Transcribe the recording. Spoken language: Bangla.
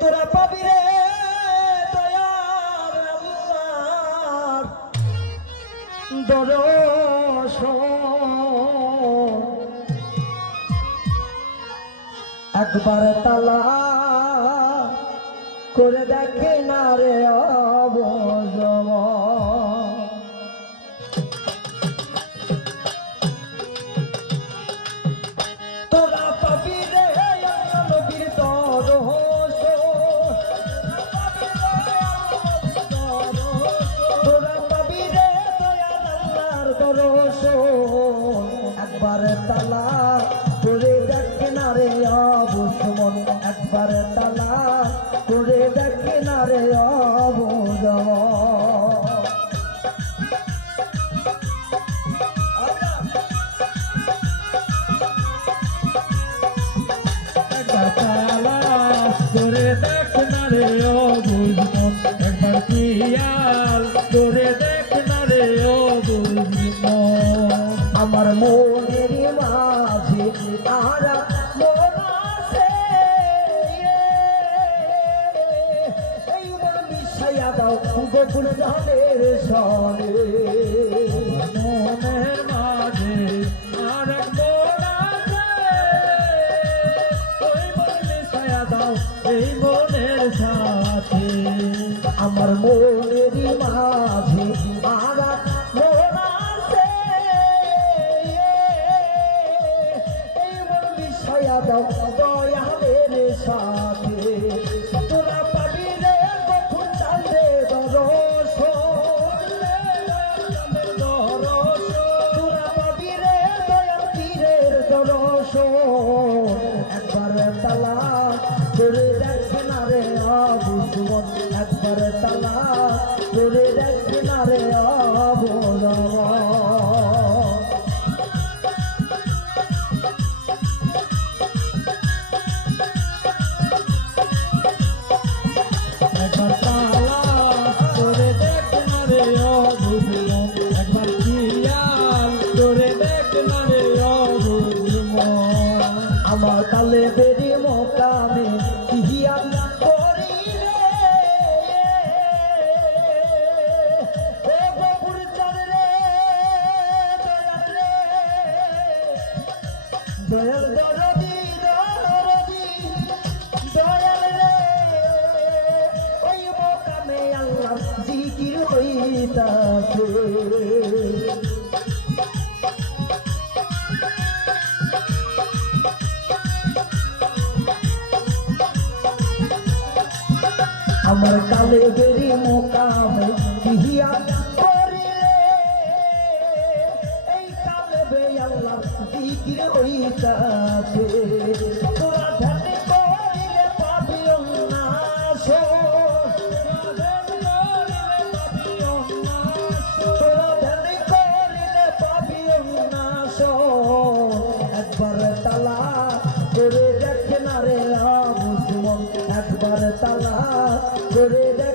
তোরা পাবি রে দর্শন একবার তালা করে দেখে না রে অবজম দর্শন একবার তালা করে দেখ না রে অবুসমন একবার তালা করে দেখ না রে অবুজমন একবার করে দেখ না রে ও বুঝমন একবার পিয়াল করে আমার মনের মাঝে তারা দাও ধানের সনে। মনের মাঝে আর দাও এই মনের সাথে। আমার মনের মাঝে তালা করে দেখ না রে আবু একবার তালা করে দেখ না রে একবার তালাশ করে দেখ না রে ও বুঝমন একবার পিয়াল করে দেখ না রে ও বুঝমন আমার তালে দয়াল দরদি দরদি, দয়াল রে। ওই মোকামে আল্লাহ জিকির হইতাছে। আমার কালে বেরি মোকামে ইহিয়া আল্লাহ হইতাছে তোরা করিলে পাবি অন্নাস তোরা করিলে পাবি অন্নাস একবার তালা করে দেখ না রে আবুসমন একবার তালা করে দেখ